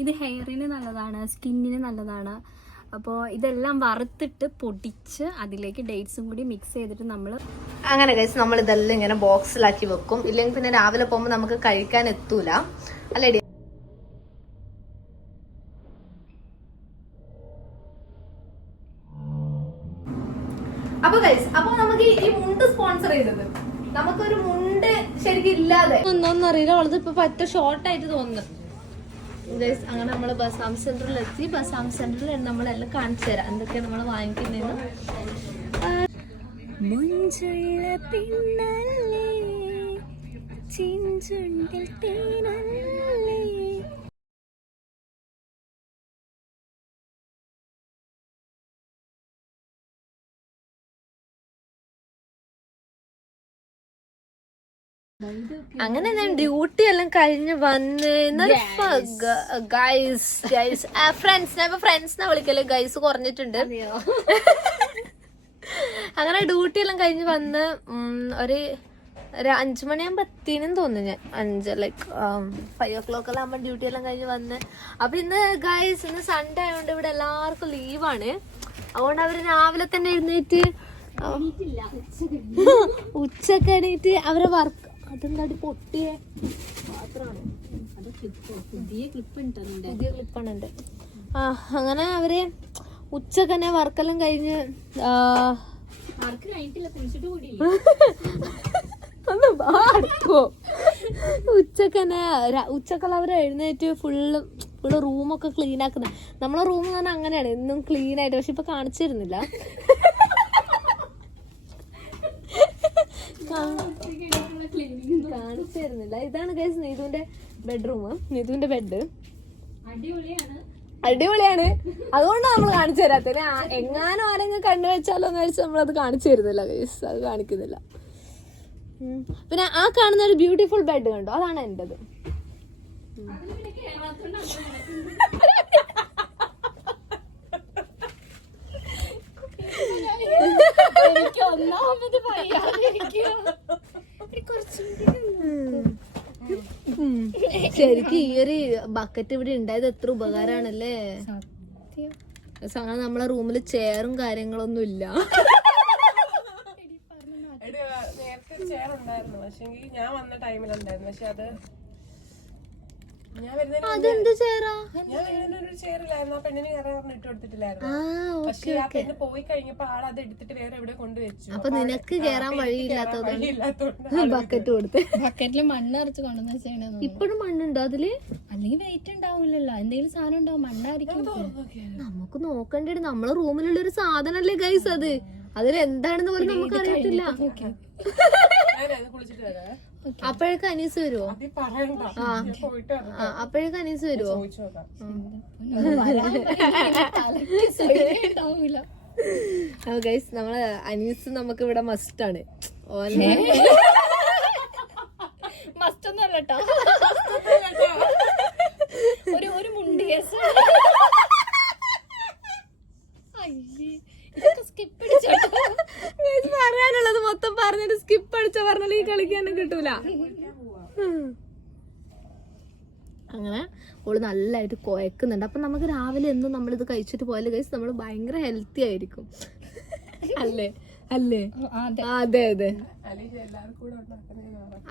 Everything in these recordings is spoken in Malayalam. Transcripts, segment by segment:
ഇത് ഹെയറിന് നല്ലതാണ്, സ്കിന്നിന് നല്ലതാണ്. അപ്പോൾ ഇതെല്ലാം വറുത്തിട്ട് പൊടിച്ച് അതിലേക്ക് ഡേറ്റ്സും കൂടി മിക്സ് ചെയ്തിട്ട് നമ്മൾ അങ്ങനെ ഗൈസ് നമ്മൾ ഇതെല്ലാം ഇങ്ങനെ ബോക്സിലാക്കി വെക്കും. ഇല്ലെങ്കിൽ പിന്നെ രാവിലെ പോകുമ്പോൾ നമുക്ക് കഴിക്കാൻ എത്തൂല അല്ലേ? അപ്പൊ ഗൈസ്, അപ്പൊ നമുക്ക് ഈ മുണ്ട് സ്പോൺസർ ചെയ്തത്, നമുക്കൊരു മുണ്ട് ശരിക്കും ഇല്ലാതെ ഒന്നും അറിയില്ല, അവളത് ഇപ്പൊ പറ്റ ഷോർട്ടായിട്ട് തോന്നുന്നു ഗൈസ്. അങ്ങനെ നമ്മള് ബസാം സെന്ററിൽ എത്തി. ബസാം സെന്ററിൽ നമ്മളെല്ലാം കാണിച്ചു തരാം എന്തൊക്കെയാണ് നമ്മൾ വാങ്ങിക്കുന്നതെന്ന്. മുഞ്ചുള്ള പിന്നല്ലേ ചിഞ്ചുണ്ടിൽ തേനല്ലേ. അങ്ങനെ ഞാൻ ഡ്യൂട്ടി എല്ലാം കഴിഞ്ഞ് വന്ന് ഫ്രണ്ട്സിനെ വിളിക്കല് ഗൈസ് കുറഞ്ഞിട്ടുണ്ട്. അങ്ങനെ ഡ്യൂട്ടി എല്ലാം കഴിഞ്ഞ് വന്ന് ഒരു 5 മണിയാകുമ്പോ എത്തിനെന്ന് തോന്നുന്നു ഞാൻ. 5 o'clock എല്ലാം ആകുമ്പോ ഡ്യൂട്ടി എല്ലാം കഴിഞ്ഞ് വന്ന്. അപ്പൊ ഇന്ന് ഗൈസ് ഇന്ന് സൺഡേ ആയതുകൊണ്ട് ഇവിടെ എല്ലാവർക്കും ലീവാണ്. അതുകൊണ്ട് അവര് രാവിലെ തന്നെ എഴുന്നേറ്റ് ഉച്ചക്ക് എണീറ്റ് അവരെ വർക്ക് അതെന്താടി പൊട്ടിയേ മാത്രമാണ്, പുതിയ ക്ലിപ്പാണ് ഉണ്ട്. അങ്ങനെ അവര് ഉച്ചക്ക് തന്നെ വർക്കെല്ലാം കഴിഞ്ഞ് ഉച്ചക്കെല്ലാം അവര് എഴുന്നേറ്റ് ഫുള്ള് റൂമൊക്കെ ക്ലീൻ ആക്കുന്ന. നമ്മളെ റൂം തന്നെ അങ്ങനെയാണ് എന്നും ക്ലീൻ ആയിട്ട്. പക്ഷെ ഇപ്പൊ കാണിച്ചിരുന്നില്ല. കാണിച്ചിരുന്നില്ല. ഇതാണ് ഗൈസ് നീതുവിന്റെ ബെഡ്റൂം. നീതുവിന്റെ ബെഡ് അടിപൊളിയാണ്. അതുകൊണ്ടാണ് നമ്മൾ കാണിച്ചു തരാത്തത്. എങ്ങാനും ആരെങ്കിലും കണ്ടുവച്ചാലോ എന്ന് വെച്ചാൽ നമ്മളത് കാണിച്ചു തരുന്നില്ല ഗൈസ്. അത് കാണിക്കുന്നില്ല. പിന്നെ ആ കാണുന്ന ഒരു ബ്യൂട്ടിഫുൾ ബെഡ് കണ്ടോ, അതാണ് എന്റേത്. ശരിക്കും ഈ ഒരു ബക്കറ്റ് ഇവിടെ ഉണ്ടായത് എത്ര ഉപകാരാണല്ലേ. അങ്ങനെ നമ്മളെ റൂമില് ചെയറും കാര്യങ്ങളൊന്നും ഇല്ല. നേരത്തെ ചെയർ ഉണ്ടായിരുന്നു, പക്ഷെ ഞാൻ വന്ന ടൈമിലുണ്ടായിരുന്നു. പക്ഷെ അതെന്ത് ചെയറാ? ഞാൻ ഒരു ചെയറിലായിരുന്നു. ആ പെണ്ണിന് കയറാൻ പറഞ്ഞ് ഇട്ട് കൊടുത്തിട്ടില്ലായിരുന്നു. പക്ഷെ ആ പെണ്ണ് പോയി കഴിഞ്ഞപ്പോ ആൾ അത് എടുത്തിട്ട് വേറെ എവിടെ കൊണ്ടുവച്ചു. അപ്പൊ നിനക്ക് കേറാൻ വഴിയില്ലാത്തതുകൊണ്ട് ബക്കറ്റ് കൊടുത്ത് ബക്കറ്റില് മണ്ണ് നിറച്ച് കൊണ്ടുവന്ന് വെച്ചാണ്. ഇപ്പോഴും മണ്ണുണ്ടോ അതില്? അല്ലെങ്കിൽ വെയിറ്റ് ഉണ്ടാവില്ലല്ലോ, എന്തെങ്കിലും സാധനം ഉണ്ടാവും, മണ്ണായിരിക്കും. നമുക്ക് നോക്കണ്ടേ, നമ്മളെ റൂമിലുള്ള ഒരു സാധനല്ലേ ഗൈസ് അത്. അതിലെന്താണെന്ന് പോലും നമുക്ക് അറിയത്തില്ല. അപ്പോഴേക്ക് അനീസ് വരുവോ? അപ്പോഴേക്ക് അനീസ് വരുവോ? ഗൈസ് നമ്മളെ അനീസ് നമുക്ക് ഇവിടെ മസ്റ്റ് ആണ്. മസ്റ്റ് ഒന്നല്ല കേട്ടോ, ഒരു മുണ്ടി കേസ്. പറയാനുള്ളത് മൊത്തം പറഞ്ഞിട്ട് സ്കിപ്പ് അടിച്ച പറഞ്ഞാൽ ഈ കളിക്കാനും കിട്ടൂല. അങ്ങനെ ഓള് നല്ലതായിട്ട് കുഴക്കുന്നുണ്ട്. അപ്പൊ നമുക്ക് രാവിലെ എന്നും നമ്മളിത് കഴിച്ചിട്ട് പോയാലും ഗൈസ് നമ്മൾ ഭയങ്കര ഹെൽത്തി ആയിരിക്കും അല്ലേ? അല്ലേ? അതെ അതെ.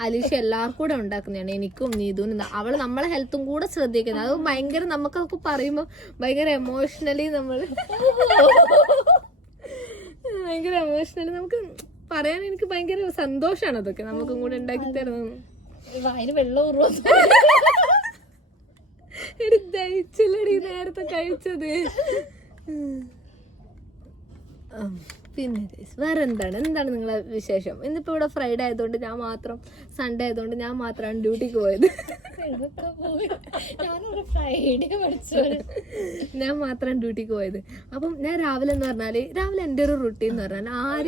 അലീഷ എല്ലാവർക്കും കൂടെ ഉണ്ടാക്കുന്നതാണ്, എനിക്കും നീതുവിനും. അവള് നമ്മളെ ഹെൽത്തും കൂടെ ശ്രദ്ധിക്കുന്നത്. അത് ഭയങ്കര നമുക്കൊക്കെ പറയുമ്പോ ഭയങ്കര എമോഷണലി ഭയങ്കര എമോഷണലി നമുക്ക് പറയാൻ എനിക്ക് ഭയങ്കര സന്തോഷാണ് അതൊക്കെ നമുക്കും കൂടെ ഉണ്ടാക്കി തരുന്നത്. അതിന് വെള്ളം ദഹിച്ചില്ലടി നേരത്തെ കഴിച്ചത്. പിന്നെ വേറെ എന്താണ് നിങ്ങളെ വിശേഷം? ഇന്നിപ്പോ ഇവിടെ ഫ്രൈഡേ ആയതുകൊണ്ട് ഞാൻ മാത്രം, സൺഡേ ആയതുകൊണ്ട് ഞാൻ മാത്രമാണ് ഡ്യൂട്ടിക്ക് പോയത്. ഞാൻ മാത്രം ഡ്യൂട്ടിക്ക് പോയത്. അപ്പം ഞാൻ രാവിലെ എന്ന് പറഞ്ഞാല്, രാവിലെ എന്റെ ഒരു റുട്ടീൻ എന്ന് പറഞ്ഞാൽ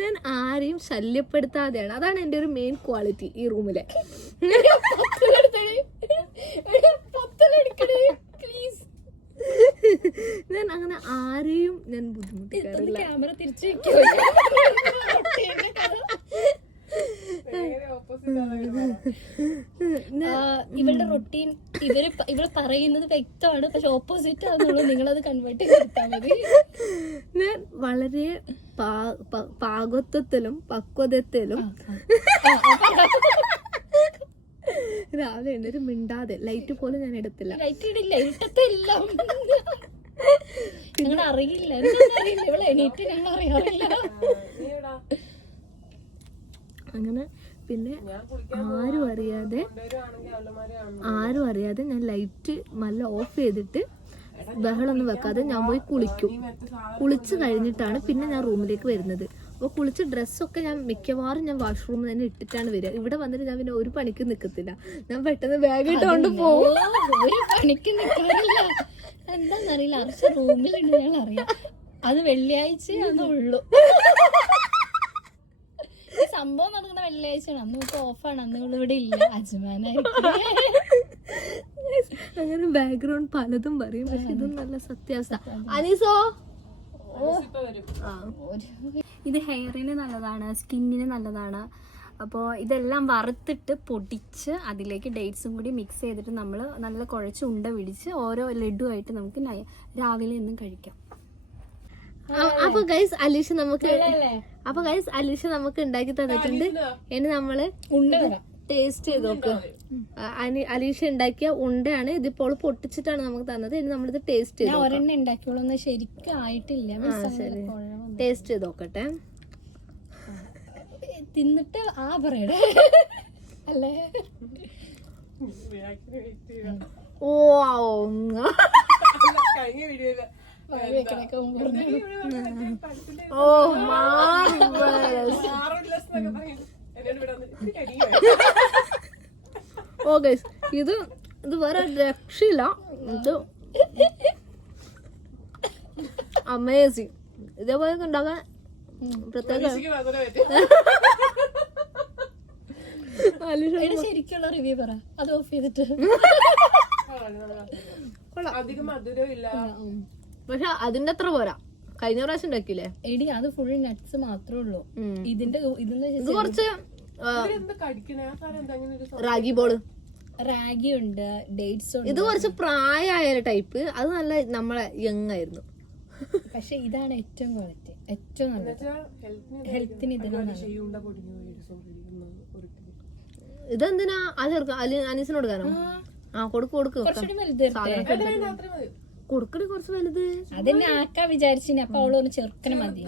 ഞാൻ ആരെയും ശല്യപ്പെടുത്താതെയാണ്. അതാണ് എന്റെ ഒരു മെയിൻ ക്വാളിറ്റി ഈ റൂമിലെ. ഞാൻ അങ്ങനെ ആരെയും ഞാൻ ബുദ്ധിമുട്ടിക്കാറില്ല. ക്യാമറ തിരിച്ചു ഇവളുടെ റൊട്ടീൻ ഇവര് പറയുന്നത് വ്യക്തമാണ്, പക്ഷെ ഓപ്പോസിറ്റ് ആണെന്നുള്ളത് നിങ്ങളത് കൺവേർട്ട് ചെയ്തെടുത്താൽ മതി. ഞാൻ വളരെ പാകത്വത്തിലും പക്വതത്തിലും രാവിലെ എണ്ണൊരു മിണ്ടാതെ ലൈറ്റ് പോലും ഞാൻ എടുത്തില്ല. ലൈറ്റ് ഇടില്ല, ഇരുട്ടത്തില്ല, ഞങ്ങൾ അറിയില്ല, അറിയില്ല ഇവളെ എണീറ്റ് ഞങ്ങൾ അറിയാറില്ല. അങ്ങനെ പിന്നെ ആരും അറിയാതെ ഞാൻ ലൈറ്റ് നല്ല ഓഫ് ചെയ്തിട്ട് ബഹളൊന്നും വെക്കാതെ ഞാൻ പോയി കുളിക്കും. കുളിച്ച് കഴിഞ്ഞിട്ടാണ് പിന്നെ ഞാൻ റൂമിലേക്ക് വരുന്നത്. അപ്പോൾ കുളിച്ച് ഡ്രസ്സൊക്കെ ഞാൻ മിക്കവാറും ഞാൻ വാഷ്റൂമിൽ തന്നെ ഇട്ടിട്ടാണ് വരിക. ഇവിടെ വന്നിട്ട് ഞാൻ പിന്നെ ഒരു പണിക്ക് നിൽക്കത്തില്ല, ഞാൻ പെട്ടെന്ന് ബാഗ് ഇട്ടുകൊണ്ട് പോകും. ഒരു പണിക്ക് നിൽക്കാറില്ല, എന്താന്നറിയില്ല, അർച്ച റൂമിലുണ്ട് ഞങ്ങൾ അറിയാം. അത് വെള്ളിയാഴ്ചയാണുള്ളൂ, സംഭവം നടക്കുന്ന വെള്ളിയാഴ്ചയാണ്. അന്ന് നമുക്ക് ഓഫാണ്, അന്ന് ഇവിടെ ഇല്ല, അജ്മാനായിരിക്കും. അങ്ങനെ ബാക്ക്ഗ്രൗണ്ട് പലതും പറയും, പക്ഷെ ഇതും നല്ല സത്യാവസ്ഥ. അനീസോ ഇത് ഹെയറിന് നല്ലതാണ്, സ്കിന്നിന് നല്ലതാണ്. അപ്പോൾ ഇതെല്ലാം വറുത്തിട്ട് പൊടിച്ച് അതിലേക്ക് ഡേറ്റ്സും കൂടി മിക്സ് ചെയ്തിട്ട് നമ്മൾ നല്ല കുഴച്ച് ഉണ്ട പിടിച്ച് ഓരോ ലഡുവായിട്ട് നമുക്ക് രാവിലെ ഒന്നും കഴിക്കാം. അപ്പൊ ഗൈസ് അലീഷ നമുക്ക് ഉണ്ടാക്കി തന്നിട്ടുണ്ട്. ഇനി നമ്മള് ടേസ്റ്റ് ചെയ്ത് നോക്കുക. അലീഷ ഉണ്ടാക്കിയ ഉണ്ടയാണ്, ഇതിപ്പോൾ പൊട്ടിച്ചിട്ടാണ് നമുക്ക് തന്നത്. ഇനി നമ്മളിത് ടേസ്റ്റ് ചെയ്ത് ഒരെണ്ണം ഉണ്ടാക്കിയോളൂ, ശരിക്കും ആയിട്ടില്ല. ടേസ്റ്റ് ചെയ്ത് നോക്കട്ടെ, തിന്നിട്ട് പറയണേ അല്ലേ. ഓ ഓ ഗൈസ് ഇത് വേറെ രക്ഷയില്ല, ഇത് അമേസിങ്. ഇതേപോലെ ഉണ്ടാക്കാൻ പ്രത്യേക ശരിക്കുള്ള റിവ്യൂ പറ, അത് ഓഫ് ചെയ്തിട്ട്. അധികം മധുരമില്ല, പക്ഷെ അതിന്റെ അത്ര പോരാ. കഴിഞ്ഞ പ്രാവശ്യം ഉണ്ടാക്കിയില്ലേ എടി, അത് ഫുൾ നട്ട്സ് മാത്രമേ ഉള്ളൂ. ഇത് കുറച്ച് റാഗി ബോള്, റാഗി ഉണ്ട്, ഡേറ്റ്സ് ഉണ്ട്. ഇത് കുറച്ച് പ്രായമായ ടൈപ്പ്, അത് നല്ല നമ്മളെ യങ് ആയിരുന്നു. പക്ഷെ ഇതാണ് ഏറ്റവും ക്വാളിറ്റി, ഏറ്റവും നല്ലത് ഹെൽത്തിന്. ഇതെന്തിനാ അനീസിന് കൊടുക്കാനോ? കൊടുക്കും, കൊടുക്കണേ കുറച്ച് വലുത്. അതെന്നെ ആക്കാ വിചാരിച്ചിന്, അപ്പൊ അവളൊന്ന് ചെറുക്കനെ മതി.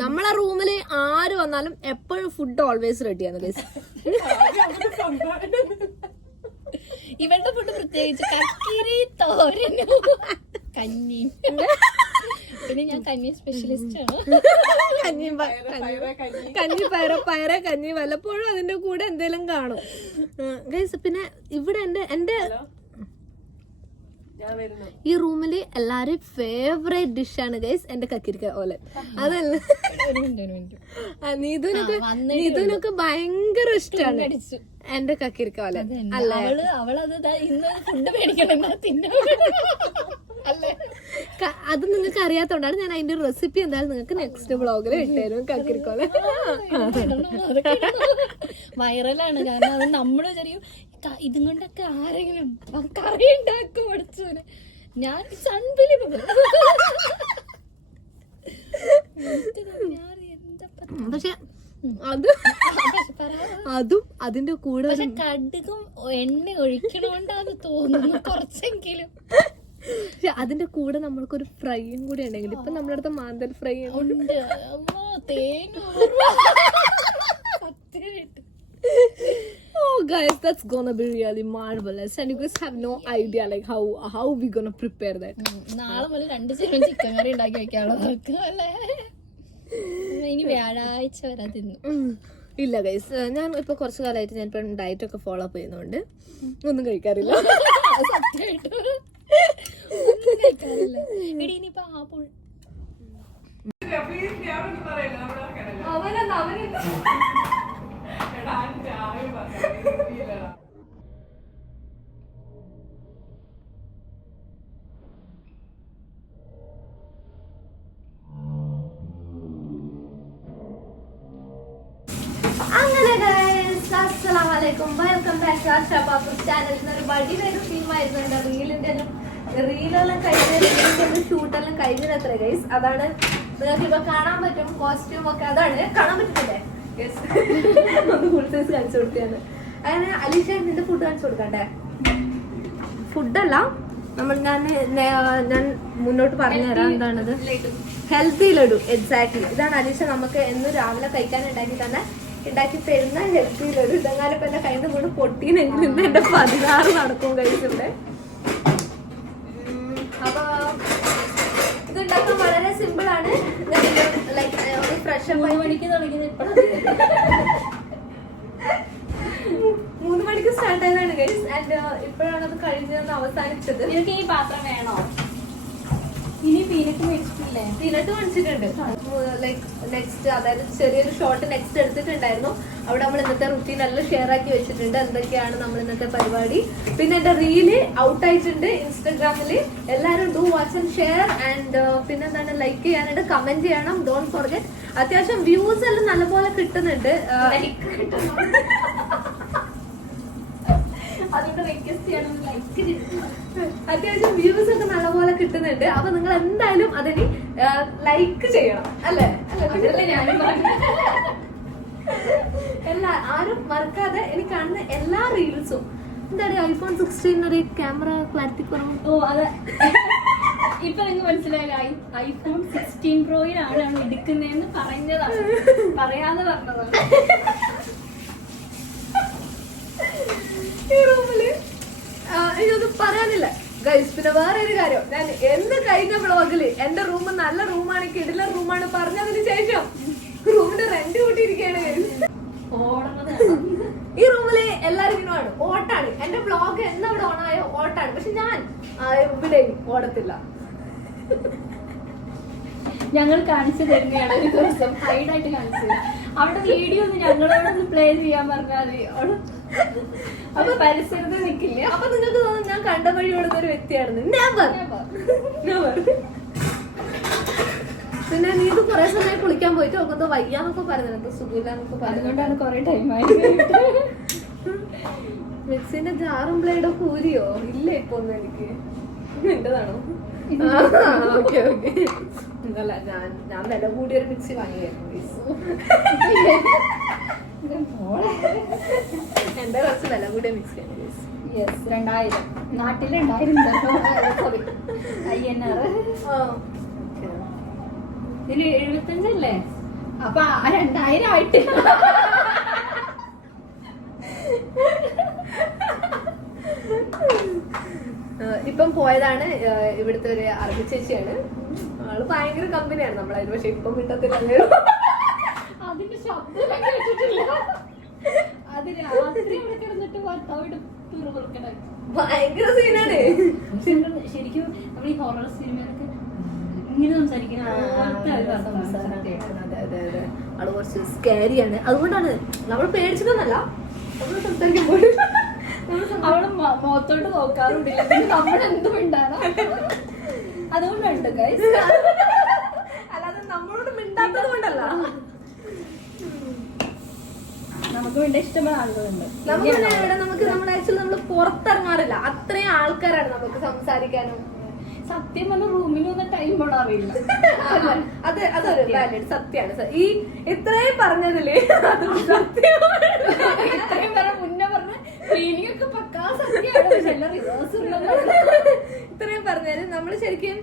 നമ്മളെ റൂമില് ആര് വന്നാലും എപ്പോഴും ഫുഡ് ഓൾവേസ് റെഡിയാണ്. ഇവളുടെ ഫുഡ് പ്രത്യേകിച്ച് കക്കിരി തോരനും കഞ്ഞിയും. പിന്നെ ഞാൻ കഞ്ഞി സ്പെഷ്യലിസ്റ്റ് ആണ്. പയറ കഞ്ഞി വല്ലപ്പോഴും അതിന്റെ കൂടെ എന്തെങ്കിലും കാണും ഗൈസ്. പിന്നെ ഇവിടെ എന്റെ ഈ റൂമില് എല്ലാരും ഫേവറേറ്റ് ഡിഷാണ് ഗൈസ് എന്റെ കക്കിരിക്ക ഓലൻ. അതല്ല, നീതുനൊക്കെ ഭയങ്കര ഇഷ്ടമാണ് എന്റെ കക്കിരിക്ക ഓലൻ. അത് നിങ്ങൾക്ക് അറിയാത്തോണ്ടാണ് ഞാൻ അതിന്റെ റെസിപ്പി എന്തായാലും നിങ്ങൾക്ക് നെക്സ്റ്റ് വ്ളോഗിൽ ഇട്ടായിരുന്നു. കക്കിരിക്കോല വൈറലാണ്, കാരണം അത് നമ്മള് ചെറിയ ഇതും കൊണ്ടൊക്കെ ആരെങ്കിലും കറി ഉണ്ടാക്കും പഠിച്ചോനെ. ഞാൻ അൺബിലീവബിൾ. പക്ഷെ അതും അതിന്റെ കൂടെ കടുകും എണ്ണ ഒഴിക്കണോണ്ടാന്ന് തോന്നുന്നു കുറച്ചെങ്കിലും. പക്ഷെ അതിന്റെ കൂടെ നമ്മൾക്കൊരു ഫ്രൈയും കൂടി ഉണ്ടെങ്കിൽ, ഇപ്പൊ നമ്മുടെ അടുത്ത് മാന്തൽ ഫ്രൈ ഉണ്ട്. Oh guys, that's gonna be really marvelous, and you guys have no idea like how we gonna prepare that. നാളെ മുതൽ 2 ചെറിയ ചിക്കൻ കറി ഉണ്ടാക്കി വെക്കാനുള്ളതല്ലേ. ഇനി വ്യാഴാഴ്ച വരെ തിന്നു. ഇല്ല ഗൈസ്, ഞാൻ ഇപ്പൊ കുറച്ചു കാലമായിട്ട് ഞാൻ ഇപ്പൊ ഡയറ്റ് ഒക്കെ ഫോളോ അപ്പ് ചെയ്യുന്നോണ്ട് ഒന്നും കഴിക്കാറില്ല. എടി ഇനിയിപ്പോ അസ്സലാമലൈക്കും, welcome back to Shabab channel. ഇന്നൊരു വടിയൊരു തീമായിരുന്നു. റീലെല്ലാം കഴിഞ്ഞ ഷൂട്ടെല്ലാം കഴിഞ്ഞത്ര ഗൈസ്. അതാണ് നിങ്ങൾക്ക് ഇപ്പൊ കാണാൻ പറ്റും. കോസ്റ്റ്യൂം ഒക്കെ അതാണ് കാണാൻ പറ്റുന്നില്ലേ? ഒന്ന് ഫുൾ സൈസ് കാണിച്ചു കൊടുത്തതാണ്. അങ്ങനെ അലീഷ നിന്റെ ഫുഡ് കാണിച്ചു കൊടുക്കണ്ടേ? ഫുഡല്ല, ഞാൻ മുന്നോട്ട് പറഞ്ഞു തരാം. എന്താണത്? ഹെൽത്തി ലഡു. എക്സാക്ട്ലി ഇതാണ് അലീഷ നമുക്ക് എന്നും രാവിലെ കഴിക്കാൻ ഉണ്ടാക്കി തരുന്ന ഹെൽത്തി ലഡു. ഇതെങ്ങാനും ഇപ്പൊ എന്റെ കയ്യിൽ കൊണ്ട് പൊട്ടീനെങ്കിൽ ഇന്ന് എന്റെ 16 നടക്കും കഴിച്ചിവിടെ. അപ്പൊ ഇത് ഉണ്ടാക്കാൻ വളരെ സിമ്പിൾ ആണ്. ലൈക്ക് ഫ്രഷ് 3 മണിക്ക് തുടങ്ങിയത് 3 മണിക്ക് സ്റ്റാർട്ട് ആയതാണ് ഗൈസ്. ആൻഡ് ഇപ്പോഴാണ് അത് കഴിഞ്ഞതെന്ന് അവസാനിച്ചത്. നിങ്ങൾക്ക് ഈ പാത്രം വേണോ? ഇനി പീനട്ട് മേടിച്ചിട്ടില്ലേ? പീനട്ട് മേടിച്ചിട്ടുണ്ട്. ലൈക്ക് നെക്സ്റ്റ്, അതായത് ചെറിയൊരു ഷോർട്ട് നെക്സ്റ്റ് എടുത്തിട്ടുണ്ടായിരുന്നു. അവിടെ നമ്മൾ ഇന്നത്തെ റുട്ടീൻ എല്ലാം ഷെയർ ആക്കി വെച്ചിട്ടുണ്ട്. എന്തൊക്കെയാണ് നമ്മൾ ഇന്നത്തെ പരിപാടി. പിന്നെ എന്റെ റീല് ഔട്ട് ആയിട്ടുണ്ട് ഇൻസ്റ്റാഗ്രാമില്. എല്ലാവരും do watch and share. And പിന്നെന്താണ്, ലൈക്ക് ചെയ്യാനായിട്ട്, കമന്റ് ചെയ്യണം. Don't forget. അത്യാവശ്യം വ്യൂസ് എല്ലാം നല്ലപോലെ കിട്ടുന്നുണ്ട്. അത്യാവശ്യം വ്യൂസ് ഒക്കെ നല്ലപോലെ കിട്ടുന്നുണ്ട്. അപ്പൊ നിങ്ങൾ എന്തായാലും അതിന് ലൈക്ക് ചെയ്യണം, അല്ലേ? ആരും മറക്കാതെ എനിക്ക് കാണുന്ന എല്ലാ റീൽസും എന്താണ് ഐഫോൺ 16 ഒരു ക്യാമറ ക്ലാരിറ്റി കുറവും. ഓ അതെ, ഇപ്പൊ നിങ്ങൾക്ക് മനസ്സിലായില്ല. ഐഫോൺ 16 പ്രോയിലാണ് എടുക്കുന്നതെന്ന് പറഞ്ഞതാണ്, പറയാതെ പറഞ്ഞതാണ്. ഈ റൂമില് എനിക്കൊന്നും പറയാനില്ല ഗൈസ്. പിന്നെ വേറെ ഒരു കാര്യം, ഞാൻ എന്ന് കഴിഞ്ഞ വ്ളോഗില് എന്റെ റൂം നല്ല റൂമാണ്, കിടിലൻ റൂമാണ് പറഞ്ഞതിന് ശേഷം റൂമിന്റെ റെന്റ് കൂട്ടിയിരിക്കുകയാണ് ഗൈസ്. ഈ റൂമില് എല്ലാരും ഇങ്ങനെയാണ്, ഓട്ടാണ്. എന്റെ വ്ളോഗ് എന്നവിടെ ഓണായോ ഓട്ടാണ്. പക്ഷെ ഞാൻ ഇവിടെ ഓടത്തില്ല. ഞങ്ങൾ കാണിച്ചു തരുന്നതാണ് ഒരു ദിവസം, ഹൈഡായിട്ട് കാണിച്ചു. അവിടെ വീഡിയോ ഒന്ന് ഞങ്ങളോടൊന്ന് പ്ലേ ചെയ്യാൻ പറഞ്ഞാൽ അപ്പൊ പരിസരത്ത് നിൽക്കില്ല. അപ്പൊ നിങ്ങൾക്ക് തോന്നുന്നു ഞാൻ കണ്ട വഴി ഓടുന്ന ഒരു വ്യക്തിയാണെന്ന്. Never never. പിന്നെ നീ ഇത് കുറെ സമയം കുളിക്കാൻ പോയിട്ട് നോക്കുന്നത് വയ്യാന്നൊക്കെ പറയുന്നത്, സുഖമില്ലാന്നൊക്കെ അതുകൊണ്ടാണ് കുറെ ടൈമായി. മിക്സിന്റെ ജാറും ബ്ലേഡോ കൂരിയോ? ഇല്ല ഇപ്പൊ ഒന്നും എനിക്ക്. എന്റേതാണോ? Okay okay. അല്ല, ഞാൻ വില കൂടിയൊരു മിക്സി വാങ്ങിയായിരുന്നു. എന്റെ കുറച്ച് വില കൂടിയ മിക്സിയാണ്. 2000 നാട്ടിലുണ്ടായിരുന്നു. Sorry, INR. ഇതില് 75 അല്ലേ? അപ്പൊ 2000 ആയിട്ട് ഇപ്പം പോയതാണ് ഇവിടുത്തെ ഒരു അറബി ചേച്ചിയാണ്. ആള് ഭയങ്കര കമ്പനിയാണ് നമ്മളായിരുന്നു. പക്ഷെ ഇപ്പം കിട്ടത്തില്ല. അതിന്റെ ശബ്ദം കേട്ടിട്ടില്ല. അത് രാത്രി അവിടെ കിടന്നിട്ട് ഭയങ്കര സീനാണ് ശരിക്കും. നമ്മൾ ഈ ഹൊറർ സിനിമയിലൊക്കെ ഇങ്ങനെ സംസാരിക്കുന്ന ആള് കുറച്ച് സ്കാരിയാണ്. അതുകൊണ്ടാണ് നമ്മൾ പേടിച്ചിട്ടൊന്നല്ല, നമ്മൾ സംസാരിക്കുമ്പോൾ അവള് മുഖത്തോട്ട് നോക്കാറുണ്ടില്ല. നമ്മളെന്തും ഉണ്ടാകണം, അതുകൊണ്ടുണ്ട് ഗൈസ്. അല്ലാതെ നമ്മളോട് മിണ്ടാത്തത് കൊണ്ടല്ല. നമുക്ക് വേണ്ട ഇഷ്ടമുള്ള ആളുകളുണ്ട്. നമ്മൾ ആക്ച്വലി നമ്മൾ പുറത്തിറങ്ങാറില്ല. അത്രയും ആൾക്കാരാണ് നമുക്ക് സംസാരിക്കാനും. സത്യം പറഞ്ഞ റൂമിൽ വന്ന ടൈം പോണ അറിയില്ല. അതൊരു വാലിഡ് സത്യമാണ്. ഈ ഇത്രയും പറഞ്ഞതില് ഇത്രയും പറഞ്ഞ മുന്നേ പറഞ്ഞ ക്ലീനിങ് ഒക്കെ പക്കാ സത്യമാണ്. ഇത്രയും പറഞ്ഞാല് നമ്മള് ശരിക്കും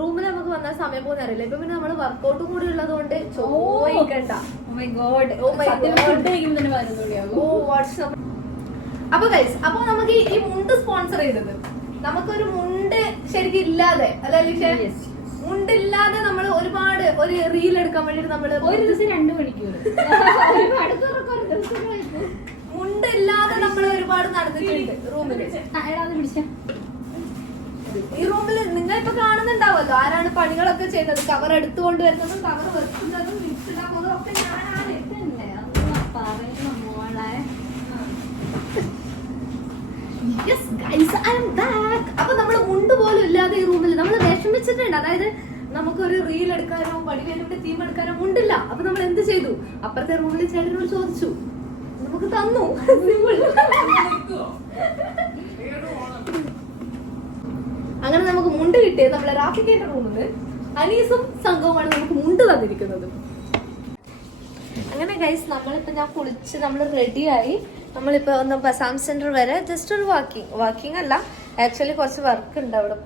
റൂമിൽ നമുക്ക് വന്നാൽ സമയം പോകുന്ന അറിയില്ല. ഇപ്പൊ പിന്നെ നമ്മള് വർക്കൗട്ടും കൂടി ഉള്ളത് കൊണ്ട് ചോദിക്കണ്ട. അപ്പൊ ഗൈസ്, അപ്പൊ നമുക്ക് ഈ മുണ്ട് സ്പോൺസർ ചെയ്തത്, നമുക്കൊരു മുണ്ട് ശരിക്കും ഇല്ലാതെ, അല്ലെ മുണ്ടില്ലാതെ നമ്മൾ ഒരുപാട് ഒരു റീൽ എടുക്കാൻ വേണ്ടിട്ട് നമ്മള് ഒരു ദിവസം 2 മണിക്കൂർ മുണ്ടില്ലാതെ നമ്മൾ ഒരുപാട് നടന്നിട്ടുണ്ട് റൂമില്. ഈ റൂമിൽ നിങ്ങൾ ഇപ്പൊ കാണുന്നുണ്ടാവുമല്ലോ ആരാണ് പണികളൊക്കെ ചെയ്യുന്നത്. കവർ എടുത്തുകൊണ്ട് വരുന്നതും കവർ വെക്കുന്നതും മിക്സ് ഉണ്ടാക്കുന്നതും ഒക്കെ ഞാനാണ്. അപ്പൊ നമ്മള് മുണ്ട് പോലും ഇല്ലാതെ ഈ റൂമിൽ നമ്മൾ വിഷമിച്ചിട്ടുണ്ട്. അതായത് നമുക്കൊരു റീൽ എടുക്കാനോ പടിവേലിന്റെ തീം എടുക്കാനോ മുണ്ടില്ല. അപ്പൊ നമ്മൾ എന്ത് ചെയ്തു? അപ്പുറത്തെ റൂമിൽ ചേട്ടനോട് ചോദിച്ചു, നമുക്ക് തന്നു. അങ്ങനെ നമുക്ക് മുണ്ട് കിട്ടിയത് നമ്മളെ റാഫിക്കേന്റെ റൂമിൽ അനീസും സംഘവുമാണ് നമുക്ക് മുണ്ട് തന്നിരിക്കുന്നത്. അങ്ങനെ ഗൈസ് നമ്മളിപ്പോ ഞാൻ കുളിച്ച് നമ്മൾ റെഡിയായി. നമ്മളിപ്പോ ഒന്ന് ബസാം സെന്റർ വരെ ജസ്റ്റ് ഒരു വാക്കിംഗ് അല്ല, ആക്ച്വലി കുറച്ച് വർക്ക് ഉണ്ട് അവിടെ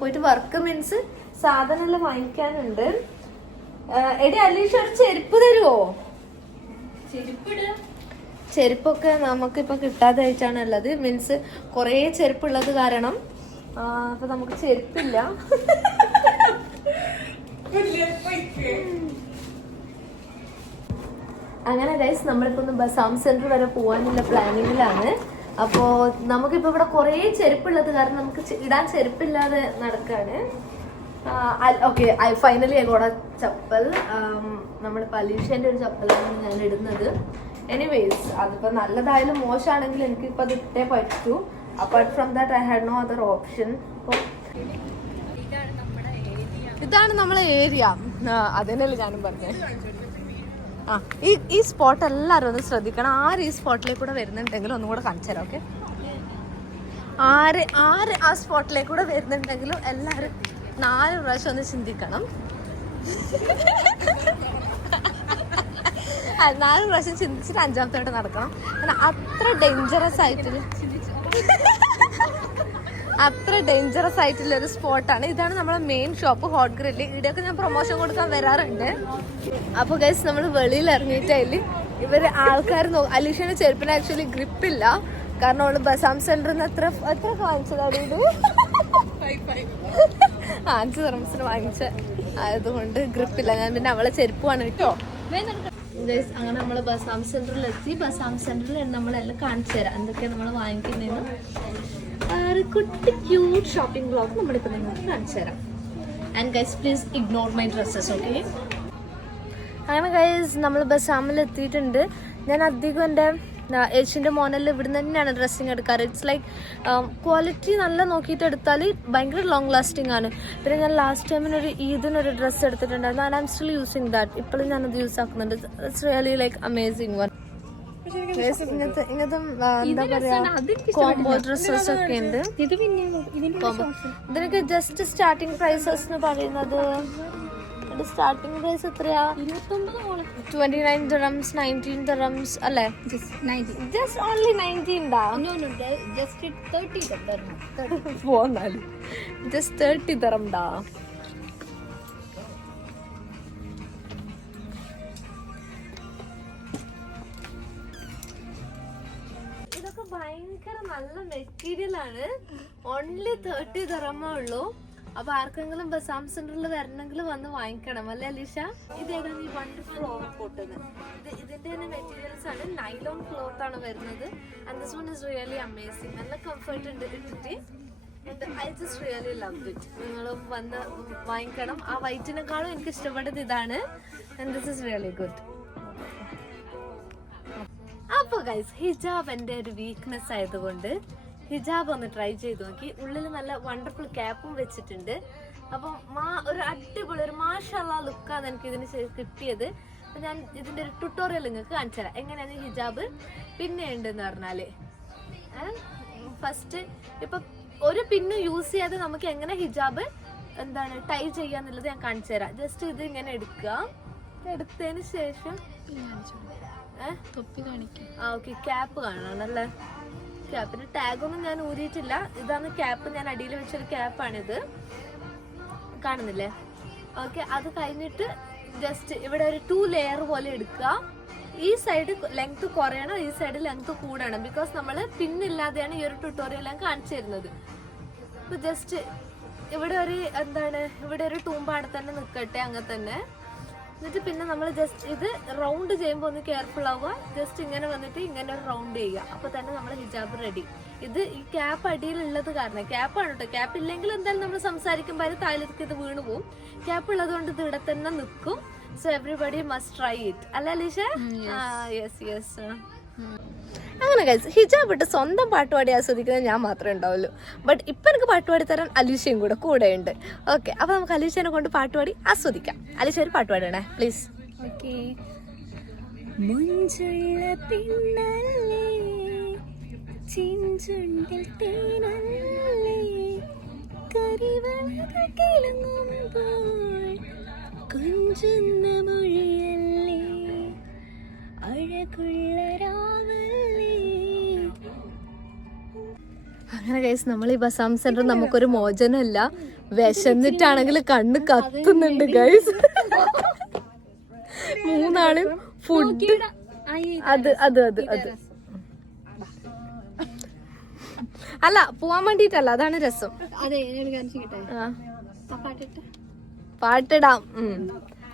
പോയിട്ട് വർക്ക് മീൻസ് സാധനം എല്ലാം വാങ്ങിക്കാനുണ്ട്. എടി അലീഷ ഒരു ചെരുപ്പ് തരുമോ? ചെരുപ്പൊക്കെ നമുക്കിപ്പോ കിട്ടാതെ ആയിട്ടാണ് ഉള്ളത്. മീൻസ് കൊറേ ചെരുപ്പുള്ളത് കാരണം അപ്പൊ നമുക്ക് ചെരുപ്പില്ല. അങ്ങനെ ഗൈസ് നമ്മളിപ്പോ ഒന്ന് ബസാം സെന്റർ വരെ പോകാനുള്ള പ്ലാനിങ്ങിലാണ്. അപ്പോ നമുക്കിപ്പോ ഇവിടെ കുറേ ചെരുപ്പുള്ളത് കാരണം നമുക്ക് ഇടാൻ ചെരുപ്പില്ലാതെ നടക്കാണ്. Okay, finally I chappal. നമ്മുടെ പലീഷന്റെ ഒരു ചപ്പലാണ് ഞാൻ ഇടുന്നത്. എനിവേസ് അതിപ്പോ നല്ലതായാലും മോശമാണെങ്കിലും എനിക്കിപ്പോ അത് ഇട്ടേ പറ്റൂ. Apart from that I had no other option. ഇതാണ് നമ്മളെ ഏരിയ. അതിനല്ലേ ഞാനും പറഞ്ഞേ. ഈ സ്പോട്ട് എല്ലാവരും ഒന്ന് ശ്രദ്ധിക്കണം. ആര് ഈ സ്പോട്ടിലേക്ക് കൂടെ വരുന്നുണ്ടെങ്കിലും ഒന്നും കൂടെ കാണിച്ചു തരാം. ഓക്കെ, ആര് ആ സ്പോട്ടിലേക്ക് കൂടെ വരുന്നുണ്ടെങ്കിലും എല്ലാവരും 4 പ്രാവശ്യം ഒന്ന് ചിന്തിക്കണം. 4 പ്രാവശ്യം ചിന്തിച്ചിട്ട് 5ാമത്തോട്ട് നടക്കണം. കാരണം അത്ര ഡേഞ്ചറസ് ആയിട്ടുള്ള ഒരു സ്പോട്ടാണ്. ഇതാണ് നമ്മളെ മെയിൻ ഷോപ്പ് ഹോട്ട് ഗ്രില്ല്. ഇവിടെയൊക്കെ ഞാൻ പ്രൊമോഷൻ കൊടുക്കാൻ വരാറുണ്ട്. അപ്പൊ ഗൈസ് നമ്മൾ വെളിയിൽ ഇറങ്ങിയിട്ടായില് ഇവര് ആൾക്കാർ അലീഷയുടെ ചെരുപ്പിന് ആക്ച്വലി ഗ്രിപ്പില്ല. കാരണം അവള് ബസാം സെന്ററിൽ നിന്ന് എത്ര വാങ്ങിച്ചതാണ് ഇത് 5 ദിർഹംസിന് വാങ്ങിച്ച ആയതുകൊണ്ട് ഗ്രിപ്പില്ല. ഞാൻ പിന്നെ അവളെ ചെരുപ്പാണ് കേട്ടോ. അങ്ങനെ നമ്മള് ബസാം സെന്ററിൽ എത്തി. ബസാം സെന്ററിൽ നമ്മളെല്ലാം കാണിച്ചു തരാം എന്തൊക്കെയാണ് നമ്മൾ വാങ്ങിക്കുന്നതെന്ന്. കുട്ടി ക്യൂട്ട് ഷോപ്പിംഗ് ബ്ലോഗ് നമ്മളിപ്പോൾ നിങ്ങൾക്ക് കാണിച്ചു തരാം. And guys please ignore my dresses. Okay, അങ്ങനെ ഗൈസ് നമ്മൾ ബസാമിൽ എത്തിയിട്ടുണ്ട്. ഞാൻ അധികം എൻ്റെ ഏഷ്യൻ്റെ മോഡലിൽ ഇവിടുന്ന് തന്നെയാണ് ഡ്രസ്സിങ് എടുക്കാറ്. ഇറ്റ്സ് ലൈക്ക് ക്വാളിറ്റി നല്ല നോക്കിയിട്ട് എടുത്താൽ ഭയങ്കര ലോങ് ലാസ്റ്റിംഗ് ആണ്. പിന്നെ ഞാൻ ലാസ്റ്റ് ടൈമിനൊരു ഈദിനൊരു ഡ്രസ്സ് എടുത്തിട്ടുണ്ടായിരുന്നു. And I'm still using that. ഇപ്പോഴും ഞാനത് യൂസ് ആക്കുന്നുണ്ട്. It's really like amazing one. ഇങ്ങനത്തെ എന്താ പറയാ കോംബോ ഡ്രസ്സസ് ഒക്കെ ഉണ്ട്. ഇതിനൊക്കെ ജസ്റ്റ് സ്റ്റാർട്ടിംഗ് പ്രൈസസ് എന്ന് പറയുന്നത് സ്റ്റാർട്ടിംഗ് പ്രൈസ് എത്രയാ? 29 dirhams, 19 dirhams അല്ലേ? ജസ്റ്റ് ഓൺലി 19 പോന്നാല് ജസ്റ്റ് 30 dirham ഡാ. ഇതൊക്കെ ഭയങ്കര നല്ല മെറ്റീരിയൽ ആണ്. ഓൺലി 30 dirham ഉള്ളൂ. അപ്പൊ ആർക്കെങ്കിലും ബസാം സെന്ററിൽ വരണമെങ്കിൽ വന്ന് വാങ്ങിക്കണം അല്ലേ അലീഷ? ഇതേതാണ് ഈ വണ്ടർഫുൾ ഓവർകോട്ട്. ഇതിന്റെ തന്നെ മെറ്റീരിയൽസ് ആണ്. നൈലോൺ ക്ലോത്ത് ആണ് വരുന്നത്. And this one is really amazing. നല്ല കംഫർട്ട് ഉണ്ട് ഇട്ടിട്ട്. I just really love it. നിങ്ങളും വന്ന് വാങ്ങിക്കണം. ആ വൈറ്റിനെക്കാളും എനിക്ക് ഇഷ്ടപ്പെട്ടത് ഇതാണ്. And this is really good. അപ്പൊ ഗൈസ് ഹിജാബ് എൻ്റെ ഒരു വീക്ക്നെസ് ആയതുകൊണ്ട് ഹിജാബ് ഒന്ന് ട്രൈ ചെയ്ത് നോക്കി. ഉള്ളിൽ നല്ല വണ്ടർഫുൾ ക്യാപ്പും വെച്ചിട്ടുണ്ട്. അപ്പം ഒരു അടിപൊളി ഒരു മാഷാല്ലാ ലുക്കാണ് എനിക്ക് ഇതിന് കിട്ടിയത്. അപ്പം ഞാൻ ഇതിൻ്റെ ഒരു ട്യൂട്ടോറിയൽ നിങ്ങൾക്ക് കാണിച്ചു തരാം എങ്ങനെയാണ് ഹിജാബ് പിന്നെ ഉണ്ടെന്ന് പറഞ്ഞാല്. ഫസ്റ്റ് ഇപ്പം ഒരു പിന്ന് യൂസ് ചെയ്യാതെ നമുക്ക് എങ്ങനെ ഹിജാബ് ടൈ ചെയ്യാന്നുള്ളത് ഞാൻ കാണിച്ചു തരാം. ജസ്റ്റ് ഇത് ഇങ്ങനെ എടുക്കുക. എടുത്തതിന് ശേഷം തൊപ്പി കാണിക്കും. Okay, cap കാണണല്ലേ? ക്യാപ്പിന് ടാഗൊന്നും ഞാൻ ഊരിയിട്ടില്ല. ഇതാണ് ക്യാപ്പ്. ഞാൻ അടിയിൽ വെച്ചൊരു ക്യാപ്പാണിത്. കാണുന്നില്ലേ? ഓക്കെ, അത് കഴിഞ്ഞിട്ട് ജസ്റ്റ് ഇവിടെ ഒരു 2 ലെയർ പോലെ എടുക്കുക. ഈ സൈഡ് ലെങ്ത് കുറയണം, ഈ സൈഡ് ലെങ്ത് കൂടണം. ബിക്കോസ് നമ്മൾ പിന്നില്ലാതെയാണ് ഈ ഒരു ട്യൂട്ടോറിയൽ ഞാൻ കാണിച്ചു തരുന്നത്. അപ്പൊ ജസ്റ്റ് ഇവിടെ ഒരു ഇവിടെ ഒരു തൂമ്പാടെ തന്നെ നിൽക്കട്ടെ അങ്ങനെ തന്നെ. എന്നിട്ട് പിന്നെ നമ്മൾ ജസ്റ്റ് ഇത് റൗണ്ട് ചെയ്യുമ്പോൾ ഒന്ന് കെയർഫുൾ ആവുക. ജസ്റ്റ് ഇങ്ങനെ വന്നിട്ട് ഇങ്ങനെ ഒരു റൗണ്ട് ചെയ്യുക. അപ്പോൾ തന്നെ നമ്മുടെ ഹിജാബ് റെഡി. ഇത് ഈ ക്യാപ്പ് അടിയിലുള്ളത് കാരണം ക്യാപ്പാണ് കേട്ടോ. ക്യാപ്പ് ഇല്ലെങ്കിൽ എന്തായാലും നമ്മൾ സംസാരിക്കുമ്പോൾ അത് താഴേക്ക് ഇത് വീണ് പോവും. ക്യാപ്പ് ഉള്ളത് കൊണ്ട് ഇത് ഇവിടെ തന്നെ നിൽക്കും. So everybody must try it അല്ല അലീഷ? യെസ്. അങ്ങനെ ഗൈസ് ഹിജാബ് ഇട്ട് സ്വന്തം പാട്ടുപാടി ആസ്വദിക്കുന്നത് ഞാൻ മാത്രമേ ഉണ്ടാവുള്ളൂ. ബട്ട് ഇപ്പം എനിക്ക് പാട്ടുപാടി തരാൻ അലീഷയും കൂടെ ഉണ്ട്. ഓക്കെ, അപ്പോൾ നമുക്ക് അലീഷനെ കൊണ്ട് പാട്ടുപാടി ആസ്വദിക്കാം. അലീഷ ഒരു പാട്ടുപാടിയാണേ പ്ലീസ്. ഓക്കെ, മുഞ്ചുള്ള പിന്നല്ലേ ചിഞ്ചുണ്ടിൽ തേനല്ലേ കരിവളകൾ കിളങ്ങുമ്പോൾ കുഞ്ചുന്ന മൊഴിയല്ലേ അഴകുള്ള രാവല്ലേ. അങ്ങനെ കേസ് നമ്മൾ ഈ ബസാം സെന്റർ നമുക്കൊരു മോചനമില്ല. വിശന്നിട്ടാണെങ്കിൽ കണ്ണ് കത്തുന്നുണ്ട് ഗൈസ്. മൂന്നാളും ഫുഡ് അത് അത് അത് അത് അല്ല പോവാൻ വേണ്ടിട്ടല്ല, അതാണ് രസം. പാട്ടിടാം.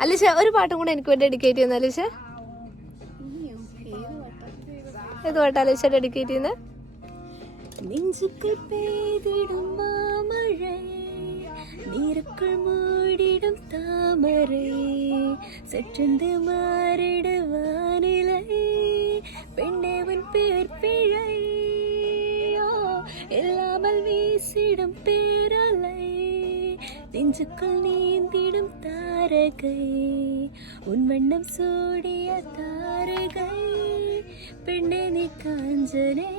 അലിശ ഒരു പാട്ടും കൂടെ എനിക്ക് വേണ്ടി ഡെഡിക്കേറ്റ് ചെയ്യുന്ന അലിശ. ഏത് പാട്ടാ അലിശ ഡെഡിക്കേറ്റ് ചെയ്യുന്നത്? നെഞ്ചുക്കൾ പെയ്തിടും മാമഴை നീരുക്കുൾ മൂടിടും താമரை சற்றென்று மாறிட வானிலை பெண்ணே உன் பேர் பிழை எல்லாமல் வீசிடும் பேரலை நெஞ்சுக்குள் நீந்திடும் தாரகை உன் வண்ணம் சூடிய தாரகை பெண்ணே நீ காஞ்சனே.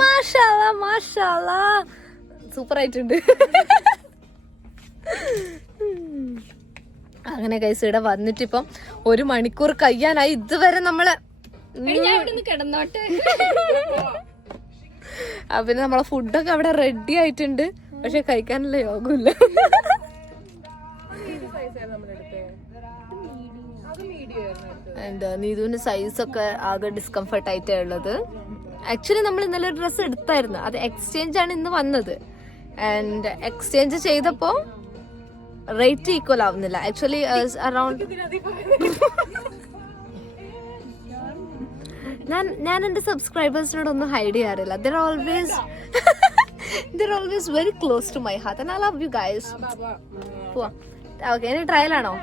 മാഷാല്ലാ മാഷാല്ലാ സൂപ്പർ ആയിട്ടുണ്ട്. അങ്ങനെ കൈസ് ഇവിടെ വന്നിട്ട് ഇപ്പം 1 മണിക്കൂർ കഴിയാനായി. ഇതുവരെ നമ്മള് കിടന്നോട്ടെ. പിന്നെ നമ്മളെ ഫുഡൊക്കെ അവിടെ റെഡി ആയിട്ടുണ്ട്, പക്ഷെ കഴിക്കാനുള്ള യോഗമില്ല. എന്താ നീതുവിന്റെ സൈസൊക്കെ ആകെ ഡിസ്കംഫർട്ട് ആയിട്ടാ ഉള്ളത്. ആക്ച്വലി നമ്മൾ ഇന്നലെ ഒരു ഡ്രസ്സ് എടുത്തായിരുന്നു, അത് എക്സ്ചേഞ്ച് ആണ് ഇന്ന് വന്നത്. ആൻഡ് എക്സ്ചേഞ്ച് ചെയ്തപ്പോ റേറ്റ് ഈക്വൽ ആവുന്നില്ല. ആക്ച്വലി അറൌണ്ട് ഞാൻ എന്റെ സബ്സ്ക്രൈബേഴ്സിനോടൊന്നും ഹൈഡ് ചെയ്യാറില്ല. They're always very close to my heart and I love you guys. പോവാ. ഓക്കെ, ഇനി ട്രയൽ ആണോ?